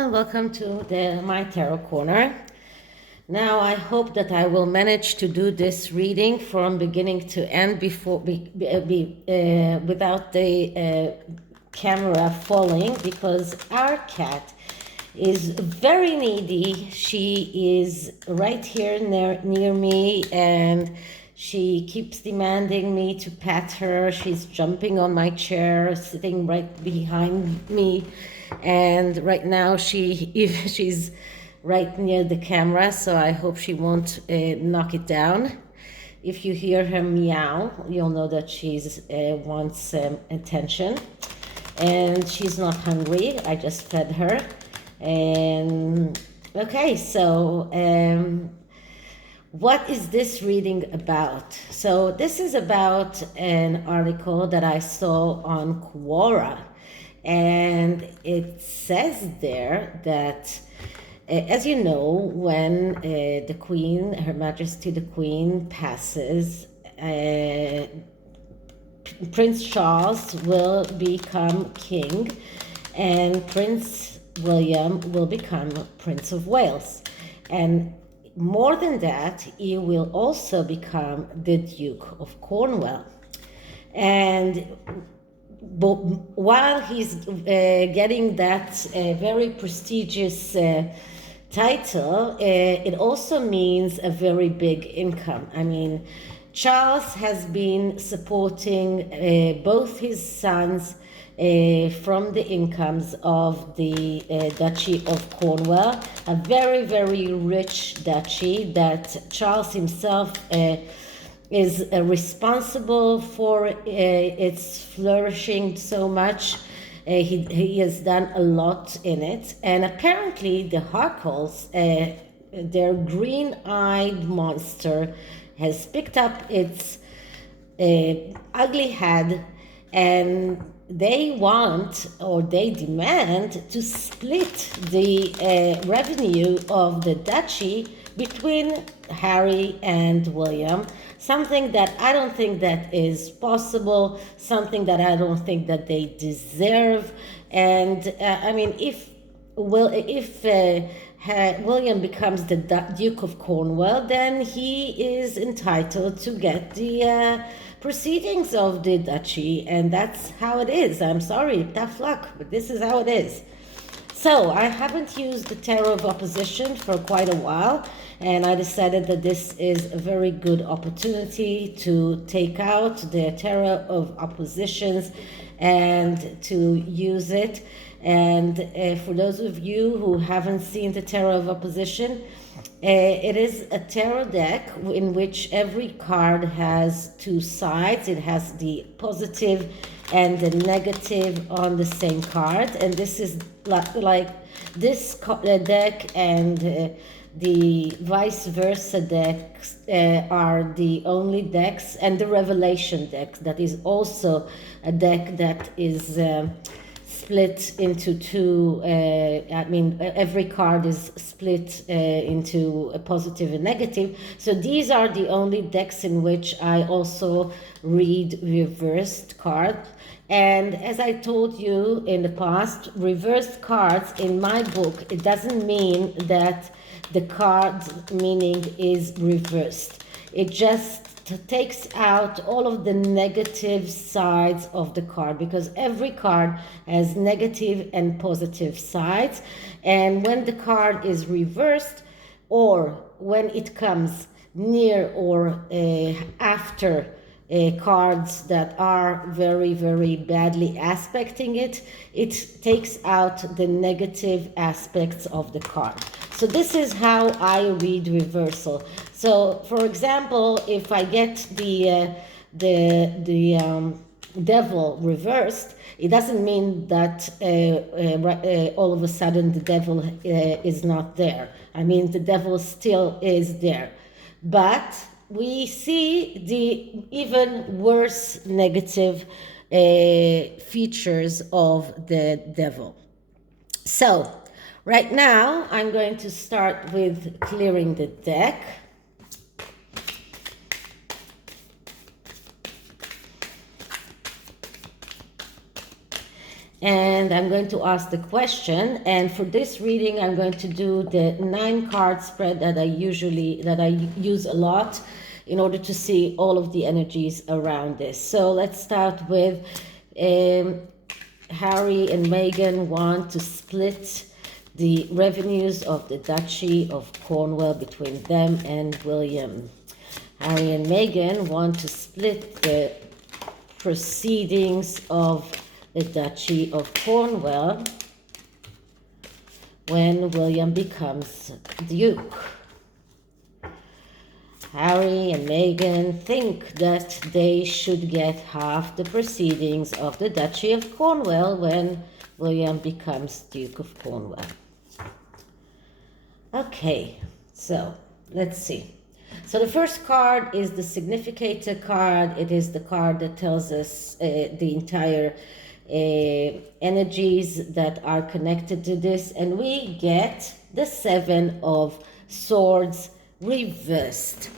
and welcome to my Tarot Corner. Now, I hope that I will manage to do this reading from beginning to end without the camera falling, because our cat is very needy. She is right here near me, and she keeps demanding me to pet her. She's jumping on my chair, sitting right behind me. And right now she's right near the camera, so I hope she won't knock it down. If you hear her meow, you'll know that she's wants attention. And she's not hungry. I just fed her. And okay, so what is this reading about? So this is about an article that I saw on Quora, and it says there that, as you know, when the Queen, Her Majesty the Queen, passes, Prince Charles will become king, and Prince William will become Prince of Wales. And more than that, he will also become the Duke of Cornwall. And while he's getting that very prestigious title, it also means a very big income. I mean, Charles has been supporting both his sons from the incomes of the Duchy of Cornwall, a very, very rich duchy that Charles himself is responsible for its flourishing so much. He has done a lot in it. And apparently the Harkles, their green-eyed monster, has picked up its ugly head, and they want, or they demand, to split the revenue of the duchy between Harry and William. Something that I don't think that is possible, something that I don't think that they deserve. And I mean, if William becomes the Duke of Cornwall, then he is entitled to get the proceedings of the duchy, and that's how it is. I'm sorry, tough luck, but this is how it is. So I haven't used the Tarot of Opposition for quite a while, and I decided that this is a very good opportunity to take out the Tarot of Oppositions and to use it. And for those of you who haven't seen the Tarot of Opposition, it is a tarot deck in which every card has two sides. It has the positive and the negative on the same card, and this is like this deck and the vice versa decks are the only decks, and the Revelation deck, that is also a deck that is split into two. I mean, every card is split into a positive and negative. So these are the only decks in which I also read reversed cards. And as I told you in the past, reversed cards in my book, it doesn't mean that the card's meaning is reversed. It just takes out all of the negative sides of the card, because every card has negative and positive sides. And when the card is reversed, or when it comes near or after cards that are very, very badly aspecting it, it takes out the negative aspects of the card. So this is how I read reversal. So, for example, if I get the devil reversed, it doesn't mean that all of a sudden the devil is not there. I mean, the devil still is there, but we see the even worse negative features of the devil. So right now I'm going to start with clearing the deck. And I'm going to ask the question. And for this reading, I'm going to do the 9-card spread that I use a lot in order to see all of the energies around this. So let's start with Harry and Meghan want to split the revenues of the Duchy of Cornwall between them and William. Harry and Meghan want to split the proceedings of the Duchy of Cornwall when William becomes Duke. Harry and Meghan think that they should get half the proceedings of the Duchy of Cornwall when William becomes Duke of Cornwall. Okay, so let's see. So the first card is the significator card. It is the card that tells us the entire energies that are connected to this. And we get the 7 of Swords reversed.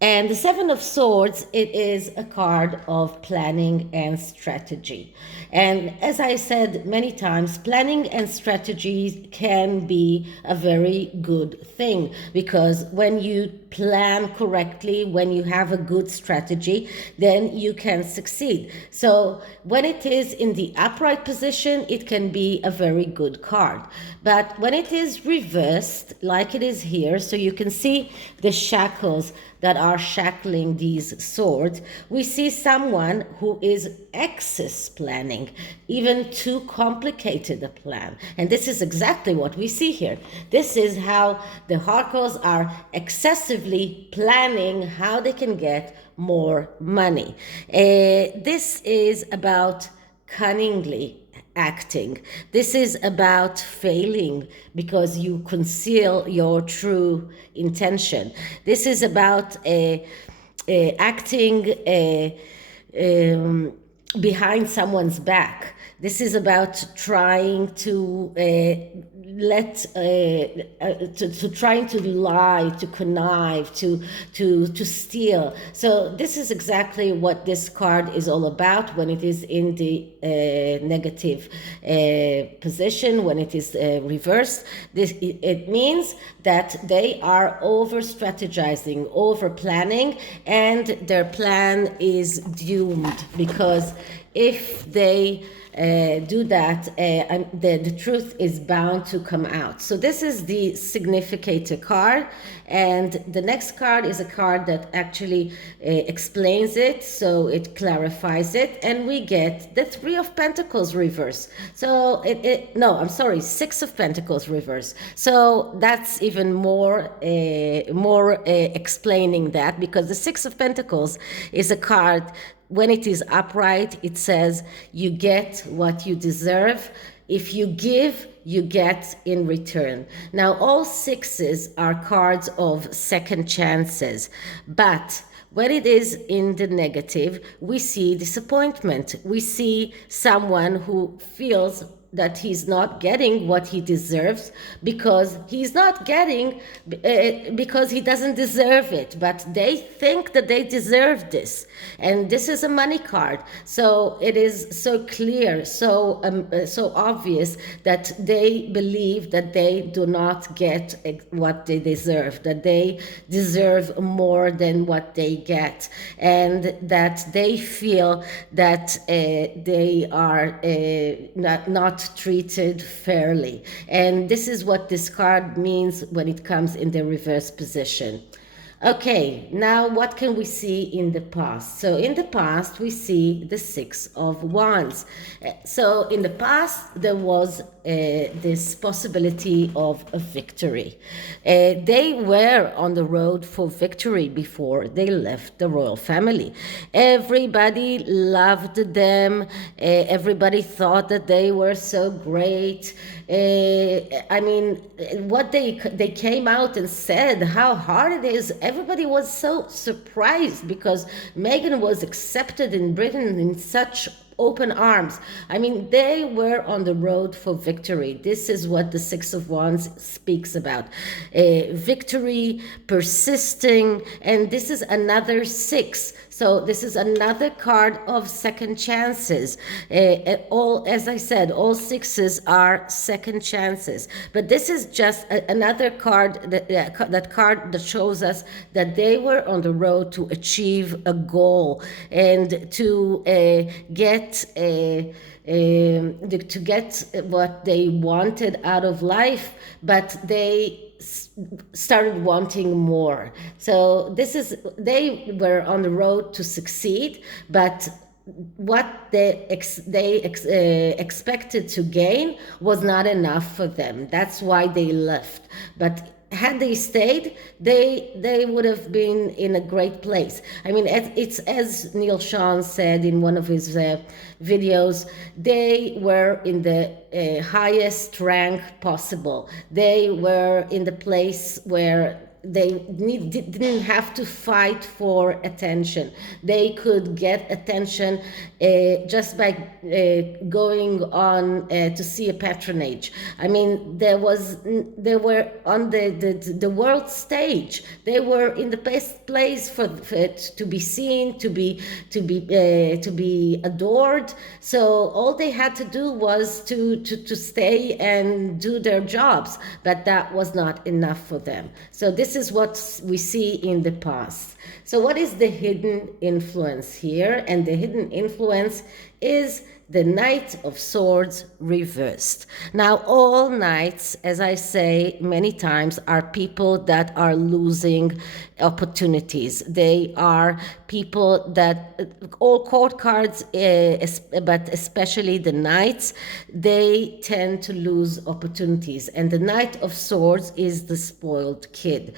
And the 7 of Swords, it is a card of planning and strategy. And as I said many times, planning and strategy can be a very good thing, because when you plan correctly, when you have a good strategy, then you can succeed. So when it is in the upright position, it can be a very good card. But when it is reversed, like it is here, so you can see the shackles that are shackling these swords, we see someone who is excess planning, even too complicated a plan. And this is exactly what we see here. This is how the Harkles are excessively planning how they can get more money. This is about cunningly acting. This is about failing because you conceal your true intention. This is about acting behind someone's back. This is about trying to trying to lie, to connive, to steal. So this is exactly what this card is all about when it is in the negative position, when it is reversed. It means that they are over strategizing, over planning, and their plan is doomed, because if they do that, the truth is bound to come out. So this is the significator card, and the next card is a card that actually explains it, so it clarifies it, and we get the 3 of Pentacles reverse. So Six of Pentacles reverse. So that's even more explaining that, because the 6 of Pentacles is a card. When it is upright, it says you get what you deserve. If you give, you get in return. Now, all 6s are cards of second chances, but when it is in the negative, we see disappointment. We see someone who feels that he's not getting what he deserves, because he's not getting because he doesn't deserve it, but they think that they deserve this. And this is a money card, so it is so clear, so obvious that they believe that they do not get what they deserve, that they deserve more than what they get, and that they feel that they are not treated fairly. And this is what this card means when it comes in the reverse position. Okay, now what can we see in the past? So in the past, we see the 6 of Wands. So in the past, there was this possibility of a victory. They were on the road for victory before they left the royal family. Everybody loved them. Everybody thought that they were so great. I mean, what they came out and said, how hard it is. Everybody was so surprised because Meghan was accepted in Britain in such open arms. I mean, they were on the road for victory. This is what the 6 of Wands speaks about. Victory, persisting, and this is another 6. So this is another card of second chances. As I said, all sixes are second chances. But this is just another card, that card that shows us that they were on the road to achieve a goal and to get what they wanted out of life, but they started wanting more. So they were on the road to succeed, but what they expected to gain was not enough for them. That's why they left. But had they stayed, they would have been in a great place. I mean, it's as Neil Sean said in one of his videos, they were in the highest rank possible. They were in the place where they didn't have to fight for attention. They could get attention just by going on to see a patronage. I mean, they were on the world stage. They were in the best place for it to be seen, to be adored. So all they had to do was to stay and do their jobs, but that was not enough for them. So this is what we see in the past. So what is the hidden influence here? And the hidden influence is the Knight of Swords reversed. Now, all knights, as I say many times, are people that are losing opportunities. They are people that, all court cards, but especially the knights, they tend to lose opportunities. And the Knight of Swords is the spoiled kid.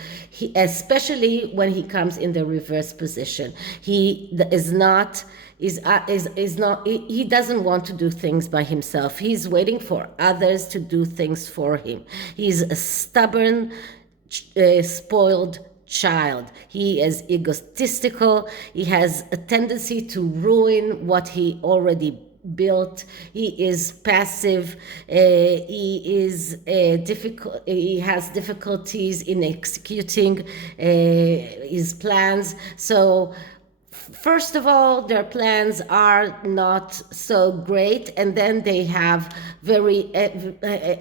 Especially when he comes in the reverse position. He doesn't want to do things by himself. He's waiting for others to do things for him. He's a stubborn, spoiled child. He is egotistical. He has a tendency to ruin what he already built. He is passive. He has difficulties in executing his plans. So first of all, their plans are not so great, and then they have very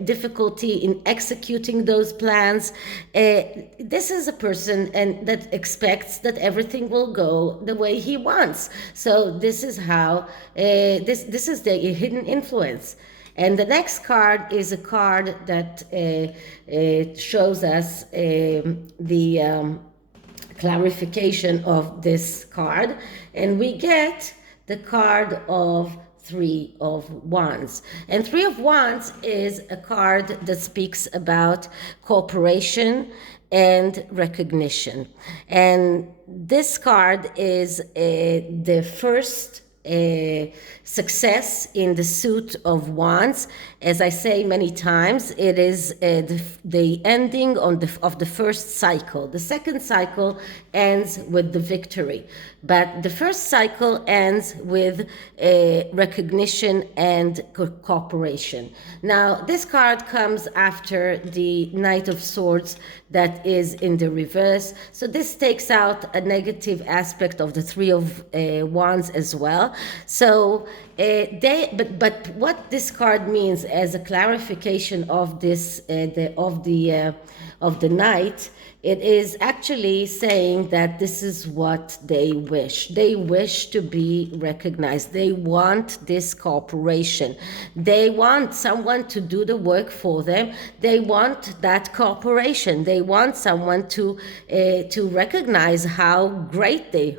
difficulty in executing those plans. This is a person that expects that everything will go the way he wants. So this is how this is the hidden influence. And the next card is a card that shows us the clarification of this card, and we get the card of Three of Wands. And Three of Wands is a card that speaks about cooperation and recognition. And this card is the first success in the suit of wands. As I say many times, it is the ending of the first cycle. The second cycle ends with the victory, but the first cycle ends with recognition and cooperation. Now, this card comes after the Knight of Swords that is in the reverse. So this takes out a negative aspect of the Three of Wands as well. So but what this card means as a clarification of this of the Knight, it is actually saying that this is what they wish. They wish to be recognized. They want this cooperation. They want someone to do the work for them. They want that cooperation. They want someone to recognize how great they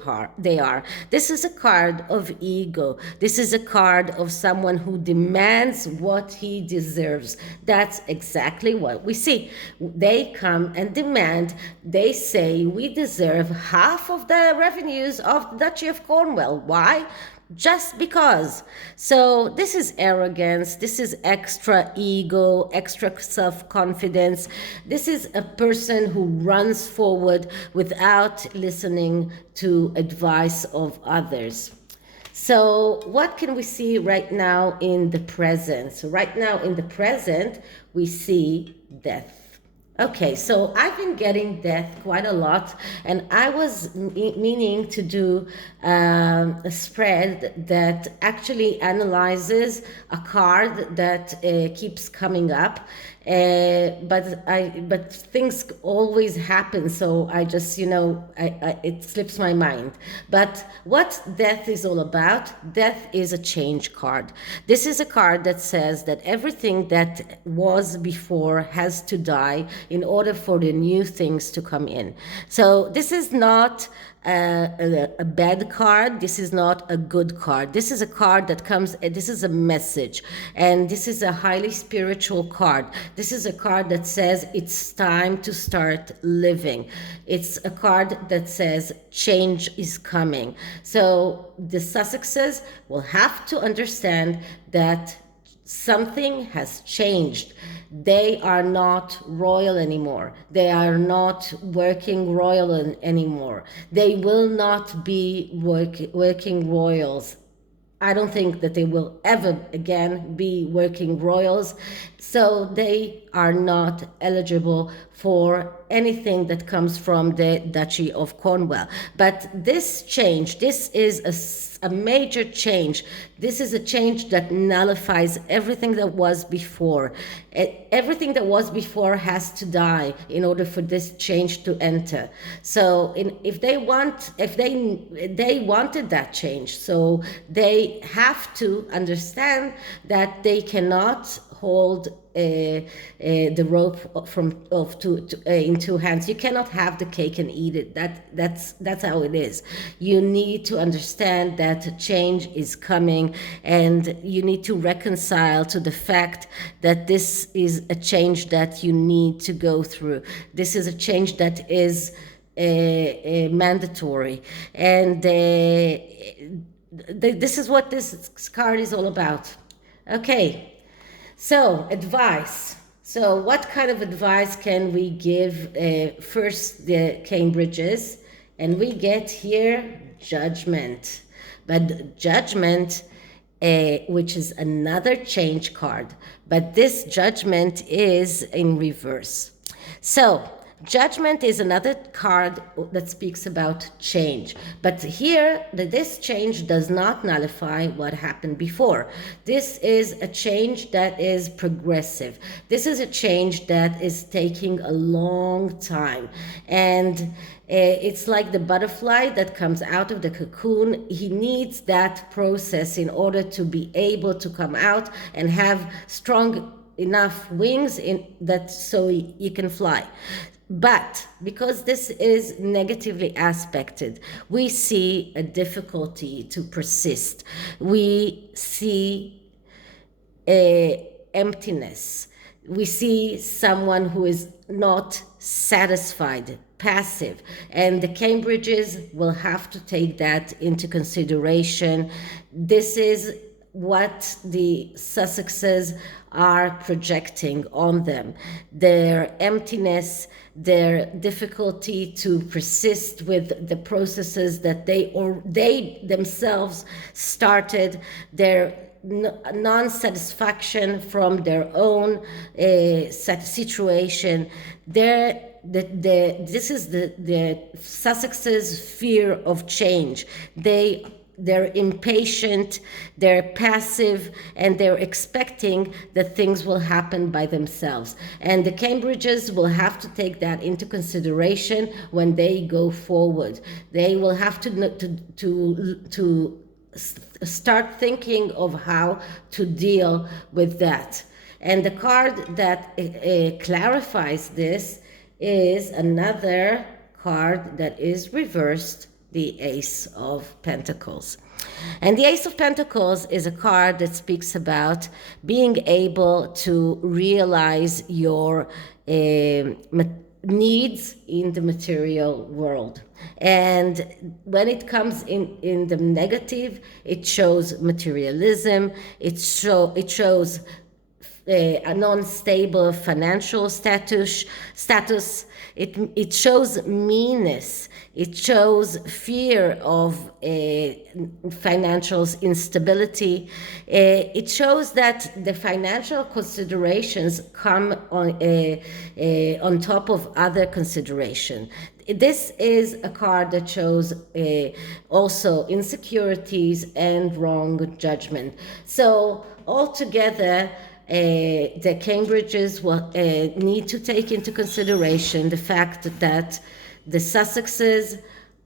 are. This is a card of ego. This is a card of someone who demands what he deserves. That's exactly what we see. They come and demand. They say we deserve half of the revenues of the Duchy of Cornwall. Why? Just because. So this is arrogance. This is extra ego, extra self-confidence. This is a person who runs forward without listening to advice of others. So what can we see right now in the present? So right now in the present, we see death. Okay, so I've been getting death quite a lot, and I was meaning to do a spread that actually analyzes a card that keeps coming up, but things always happen, so I just it slips my mind. But what death is all about? Death is a change card. This is a card that says that everything that was before has to die in order for the new things to come in. So this is not a bad card. This is not a good card. This is a card that comes, this is a message. And this is a highly spiritual card. This is a card that says it's time to start living. It's a card that says change is coming. So the Sussexes will have to understand that something has changed. They are not royal anymore. They are not working royal anymore. They will not be working royals. I don't think that they will ever again be working royals. So they are not eligible for anything that comes from the Duchy of Cornwall. But this change, this is a major change. This is a change that nullifies everything that was before. Everything that was before has to die in order for this change to enter. So if they wanted that change, so they have to understand that they cannot hold the rope in two hands. You cannot have the cake and eat it. That's how it is. You need to understand that change is coming, and you need to reconcile to the fact that this is a change that you need to go through. This is a change that is mandatory, and this is what this card is all about. Okay. So, advice. So, what kind of advice can we give? First, the Cambridges, and we get here judgment. But judgment, which is another change card, but this judgment is in reverse. So, judgment is another card that speaks about change. But here, this change does not nullify what happened before. This is a change that is progressive. This is a change that is taking a long time. And it's like the butterfly that comes out of the cocoon. He needs that process in order to be able to come out and have strong enough wings so you can fly. But because this is negatively aspected, we see a difficulty to persist. We see emptiness. We see someone who is not satisfied, passive, and the Cambridges will have to take that into consideration. This is what the Sussexes are projecting on them. Their emptiness, their difficulty to persist with the processes that they themselves started, their non-satisfaction from their own situation. This is the Sussexes' fear of change. They're impatient, they're passive, and they're expecting that things will happen by themselves. And the Cambridges will have to take that into consideration when they go forward. They will have to start thinking of how to deal with that. And the card that clarifies this is another card that is reversed, the Ace of Pentacles. And the Ace of Pentacles is a card that speaks about being able to realize your needs in the material world. And when it comes in the negative, it shows materialism, it shows a non-stable financial status. It shows meanness. It shows fear of financial instability. It shows that the financial considerations come on top of other consideration. This is a card that shows also insecurities and wrong judgment. So altogether, the Cambridges will need to take into consideration the fact that the Sussexes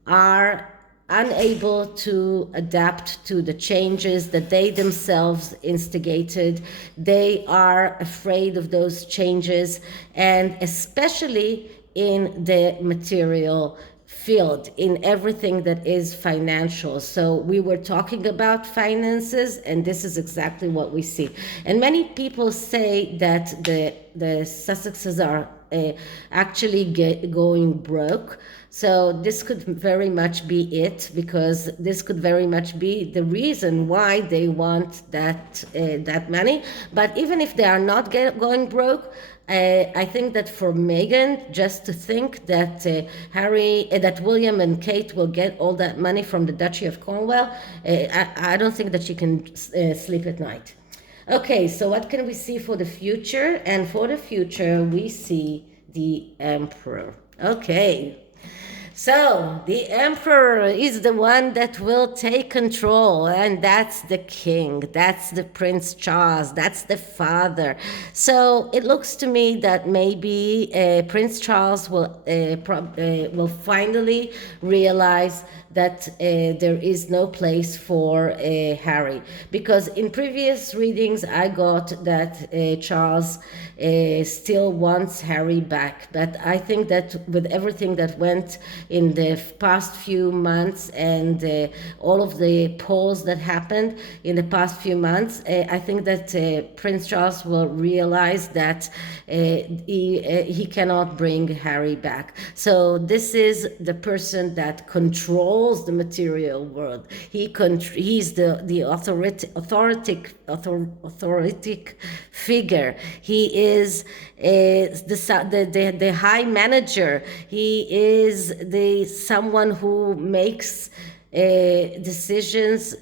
are unable to adapt to the changes that they themselves instigated. They are afraid of those changes, and especially in the material field, in everything that is financial. So we were talking about finances, and this is exactly what we see. And many people say that the Sussexes are actually going broke. So this could very much be it, because this could very much be the reason why they want that money. But even if they are not going broke, I think that for Meghan, just to think that that William and Kate will get all that money from the Duchy of Cornwall, I don't think that she can sleep at night. Okay, so what can we see for the future? And for the future, we see the Emperor. Okay. So the Emperor is the one that will take control, and that's the king, that's the Prince Charles, that's the father. So it looks to me that maybe Prince Charles will finally realize that there is no place for Harry, because in previous readings I got that Charles still wants Harry back. But I think that with everything that went in the past few months and all of the polls that happened in the past few months, I think that Prince Charles will realize that he cannot bring Harry back. So this is the person that controls the material world. He's the authoritative figure. He is the high manager. He is someone who makes decisions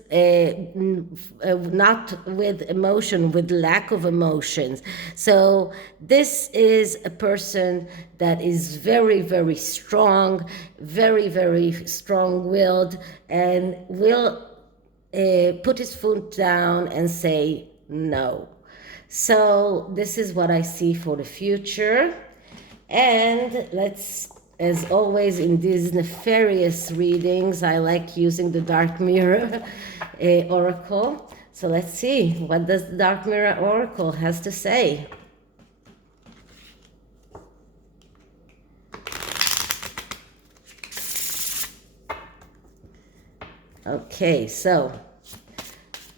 not with emotion, with lack of emotions. So this is a person that is very, very strong, very, very strong-willed, and will put his foot down and say no. So this is what I see for the future. And let's, as always in these nefarious readings, I like using the Dark Mirror Oracle. So let's see, what does the Dark Mirror Oracle has to say? Okay, so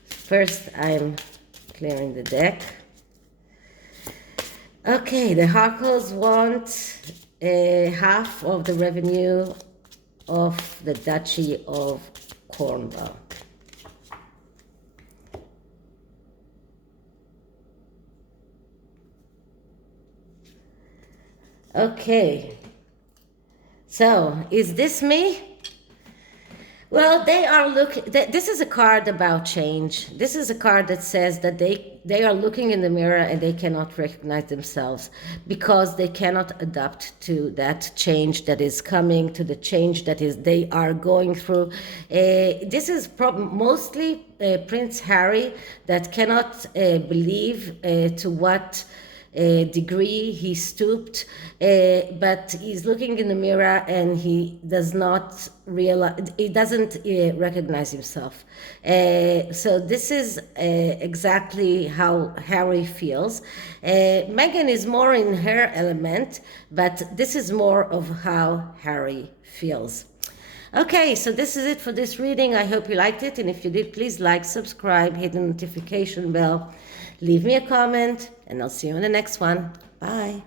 first I'm clearing the deck. Okay, the Harkles want half of the revenue of the Duchy of Cornwall. Okay, so is this me? Well, they are looking. This is a card about change. This is a card that says that they are looking in the mirror and they cannot recognize themselves because they cannot adapt to that change that is coming, to the change that they are going through. This is mostly Prince Harry that cannot believe to what degree he stooped, but he's looking in the mirror and he does not realize, he doesn't recognize himself. So this is exactly how Harry feels. Meghan is more in her element, but this is more of how Harry feels. Okay, so this is it for this reading. I hope you liked it, and if you did, please like, subscribe, hit the notification bell, leave me a comment, and I'll see you in the next one. Bye.